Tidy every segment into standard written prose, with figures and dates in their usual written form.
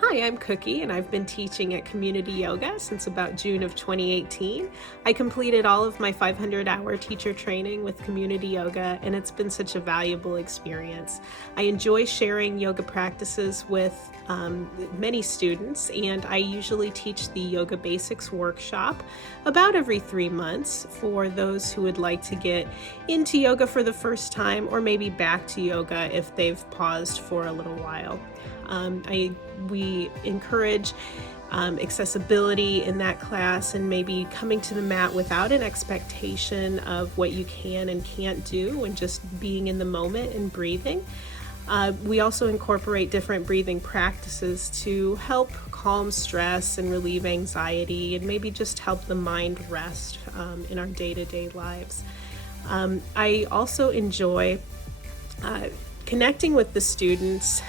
Hi, I'm Cookie, and I've been teaching at Community Yoga since about June of 2018. I completed all of my 500-hour teacher training with Community Yoga, and it's been such a valuable experience. I enjoy sharing yoga practices with many students, and I usually teach the Yoga Basics workshop about every 3 months for those who would like to get into yoga for the first time or maybe back to yoga if they've paused for a little while. We encourage accessibility in that class and maybe coming to the mat without an expectation of what you can and can't do and just being in the moment and breathing. We also incorporate different breathing practices to help calm stress and relieve anxiety and maybe just help the mind rest in our day-to-day lives. I also enjoy connecting with the students,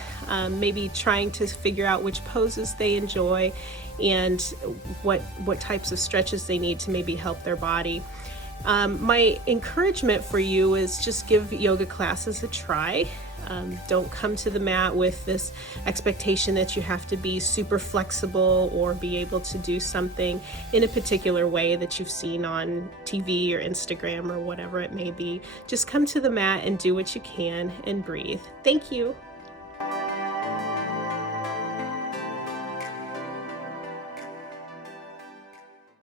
maybe trying to figure out which poses they enjoy and what types of stretches they need to maybe help their body. My encouragement for you is just give yoga classes a try. Don't come to the mat with this expectation that you have to be super flexible or be able to do something in a particular way that you've seen on TV or Instagram or whatever it may be. Just come to the mat and do what you can and breathe. Thank you.